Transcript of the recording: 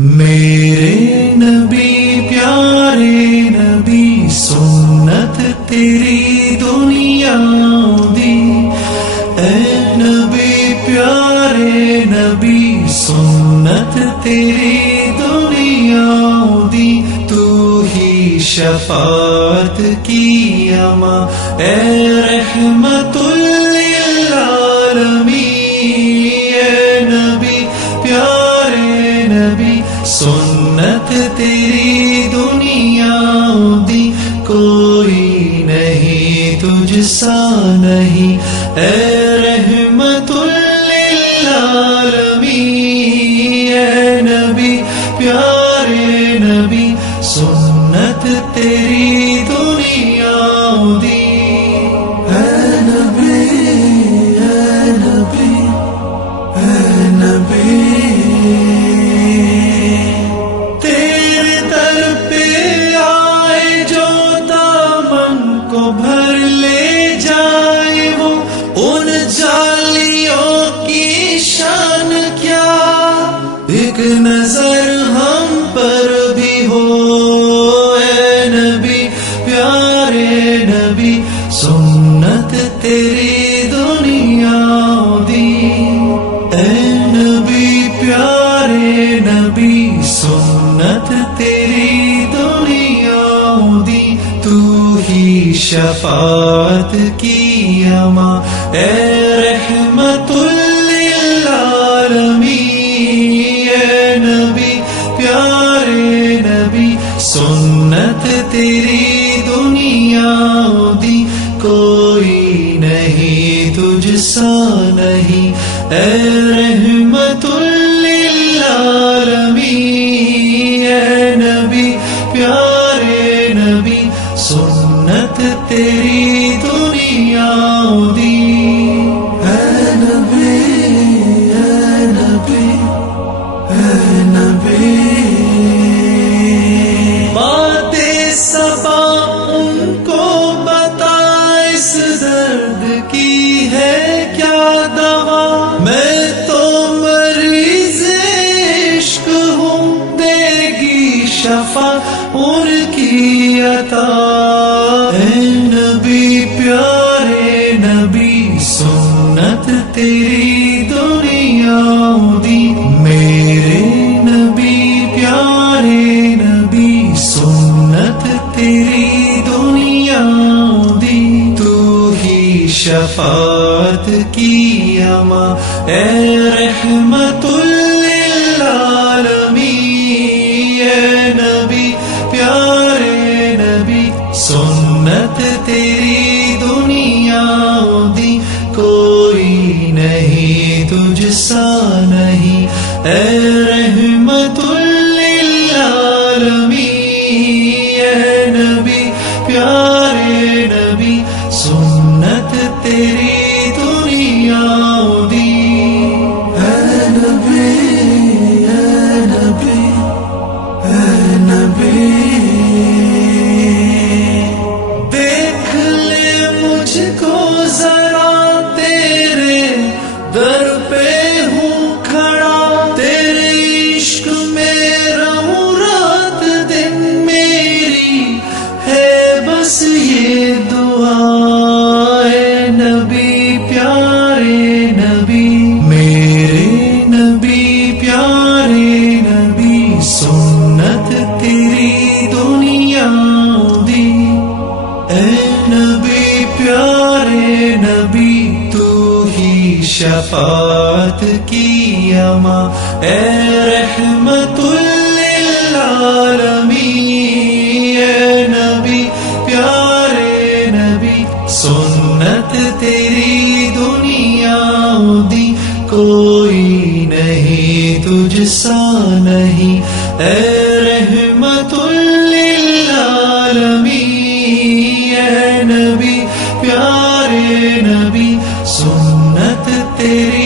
میرے نبی پیارے نبی سنت تیری دنیا دی، اے نبی پیارے نبی سنت تیری دنیا دی، تو ہی شفاعت کی اماں اے رحمت للعالمین، اے نبی پیارے نبی سنت تیری دنیا دی، کوئی نہیں تجھ سا نہیں اے رحمت للعالمین، اے نبی پیارے نبی سنت تیری دنیا دی، اے نبی اے نبی اے نبی، تیرے در پہ آئے جو دامن کو بھر لے جائے، وہ ان جالیوں کی شان کیا، ایک نظر ہم پر بھی ہو اے نبی پیارے نبی سنت تیری دنیا دی، اے نبی پیارے نبی سنت تیری دنیا دی، تو ہی شفاعت کی اماں اے رحمت للعالمین، اے نبی پیارے نبی سنت تیری دنیا دی، کوئی نہیں تجھ سا نہیں اے رحمت للعالمین، اے نبی پیارے نبی سنت تیری دنیا دی، اے نبی اے نبی اے نبی، باتیں صبا ان کو بتا اس درد کی ہے کیا دوا، میں تو مریض عشق ہوں، دے گی شفا ان کی عطا، اے نبی پیارے نبی سنت تیری دنیا دی، میرے نبی پیارے نبی سنت تیری دنیا دی، تو ہی شفاعت کی اماں اے رحمت للعالمین، اے نبی پیارے نبی سنت تیری دنیا دی، کوئی نہیں تجھ سا نہیں اے رحمت للعالمین، اے نبی پیارے نبی سنت تیری دنیا دی، اے نبی اے نبی اے نبی، دیکھ لے مجھ کو ذرا تیرے در پہ ہوں کھڑا، تیرے عشق میں رہوں رات دن، میری ہے بس یہ دعا، اے نبی پیارے نبی میرے نبی پیارے نبی سنت تیری دنیا دی، اے نبی پیارے نبی تو ہی شفاعت کی اماں اے رحمت للعالمین، اے نبی پیارے نبی سنت تیری دنیا دی، کوئی نہیں تجھ سا نہیں اے رحمت للعالمین، اے نبی پیارے نبی سنت تیری